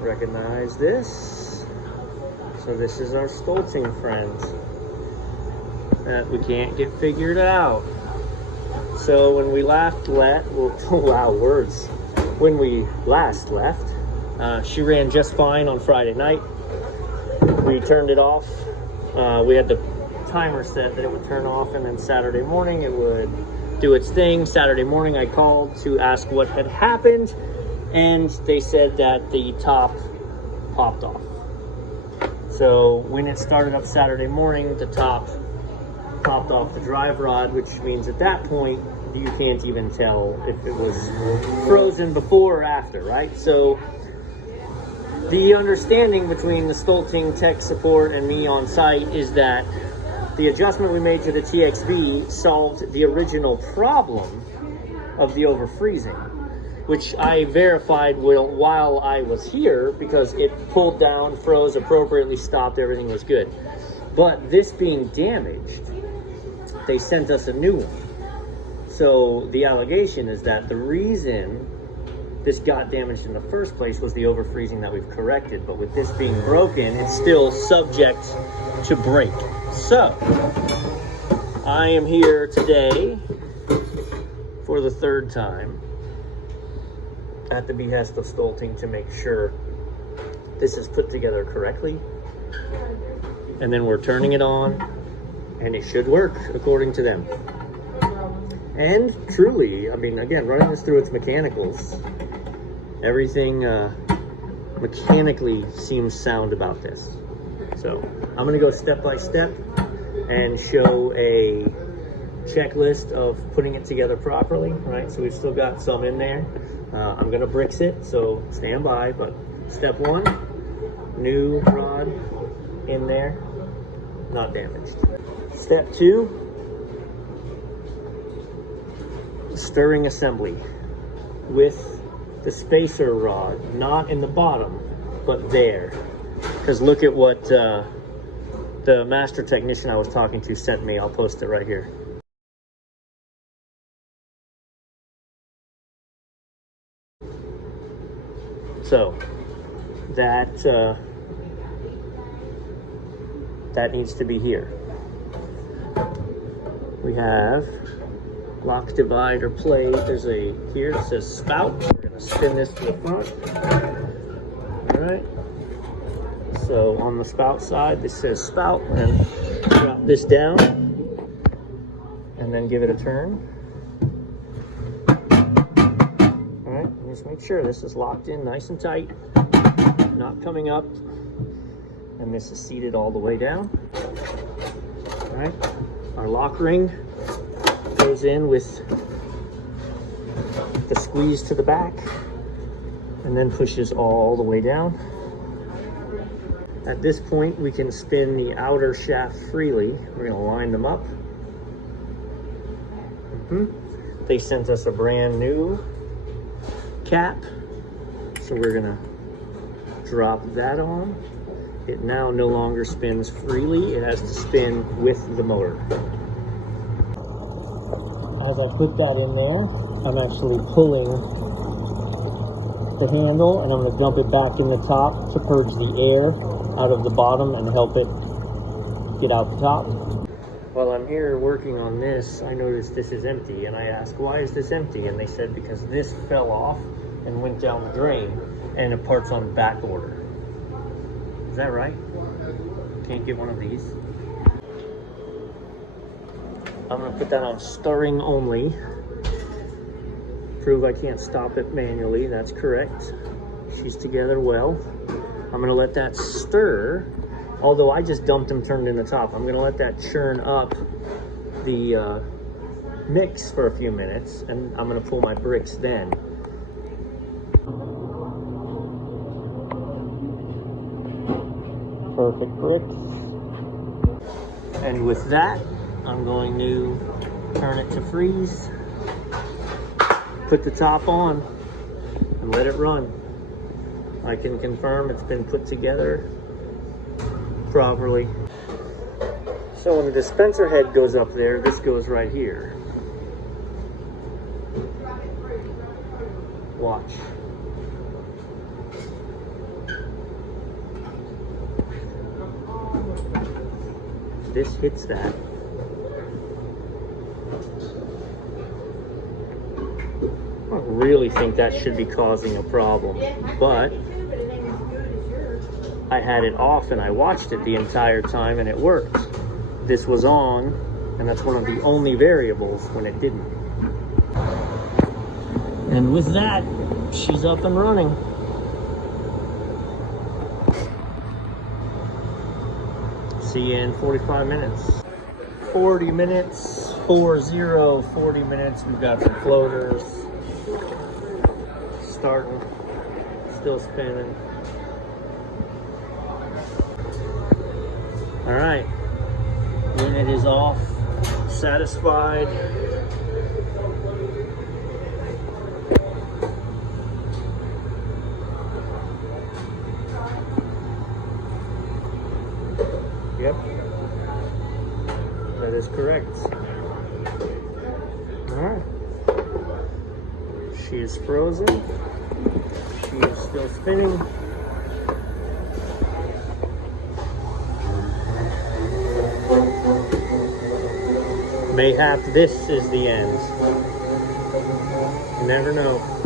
Recognize this. So this is our Stoelting friend that we can't get figured out. So when we last left, When we last left, she ran just fine on Friday night. We turned it off. We had the timer set that it would turn off, and then Saturday morning it would do its thing. Saturday morning I called to ask what had happened, and they said that the top popped off. So when it started up Saturday morning, the top popped off the drive rod, which means at that point you can't even tell if it was frozen before or after, right? So the understanding between the Stoelting tech support and me on site is that the adjustment we made to the TXV solved the original problem of the overfreezing, which I verified while I was here because it pulled down, froze appropriately, stopped, everything was good. But this being damaged, they sent us a new one. So the allegation is that the reason this got damaged in the first place was the overfreezing that we've corrected. But with this being broken, it's still subject to break. So I am here today for the third time at the behest of Stoelting to make sure this is put together correctly. And then we're turning it on, and it should work according to them. And truly, I mean, again, running this through its mechanicals, everything mechanically seems sound about this. So I'm gonna go step by step and show a checklist of putting it together properly, right? So we've still got some in there. I'm gonna bricks it, so stand by. But step one, new rod in there, not damaged. Step two, stirring assembly with the spacer rod, not in the bottom, but there. Because look at what the master technician I was talking to sent me. I'll post it right here. So that needs to be here. We have lock divider plate. There's a here that says spout. We're gonna spin this to the front. All right. So on the spout side, this says spout, and drop this down, and then give it a turn. All right. Just make sure this is locked in nice and tight, not coming up, and this is seated all the way down. All right. Our lock ring goes in with the squeeze to the back and then pushes all the way down. At this point, we can spin the outer shaft freely. We're going to line them up. They sent us a brand new cap, so we're going to drop that on. It now no longer spins freely. It has to spin with the motor. As I put that in there, I'm actually pulling the handle, and I'm going to dump it back in the top to purge the air out of the bottom and help it get out the top. While I'm here working on this, I noticed this is empty, and I asked, why is this empty? And they said, because this fell off and went down the drain, and the part's on back order. Is that right? Can't get one of these. I'm gonna put that on stirring only. Prove I can't stop it manually, that's correct. She's together well. I'm gonna let that stir, although I just dumped them, turned in the top. I'm gonna let that churn up the mix for a few minutes, and I'm gonna pull my bricks then. Perfect bricks. And with that, I'm going to turn it to freeze, put the top on, and let it run. I can confirm it's been put together properly. So when the dispenser head goes up there, this goes right here. Watch. this hits that, I don't really think that should be causing a problem, but I had it off and I watched it the entire time and it worked. This was on, and that's one of the only variables when it didn't. And with that, she's up and running. See you in 45 minutes. 40 minutes, 40 minutes. We've got some floaters. Starting, still spinning. All right, unit is off, satisfied. Yep, that is correct. All right, she is frozen. She is still spinning. Mayhap this is the end. You never know.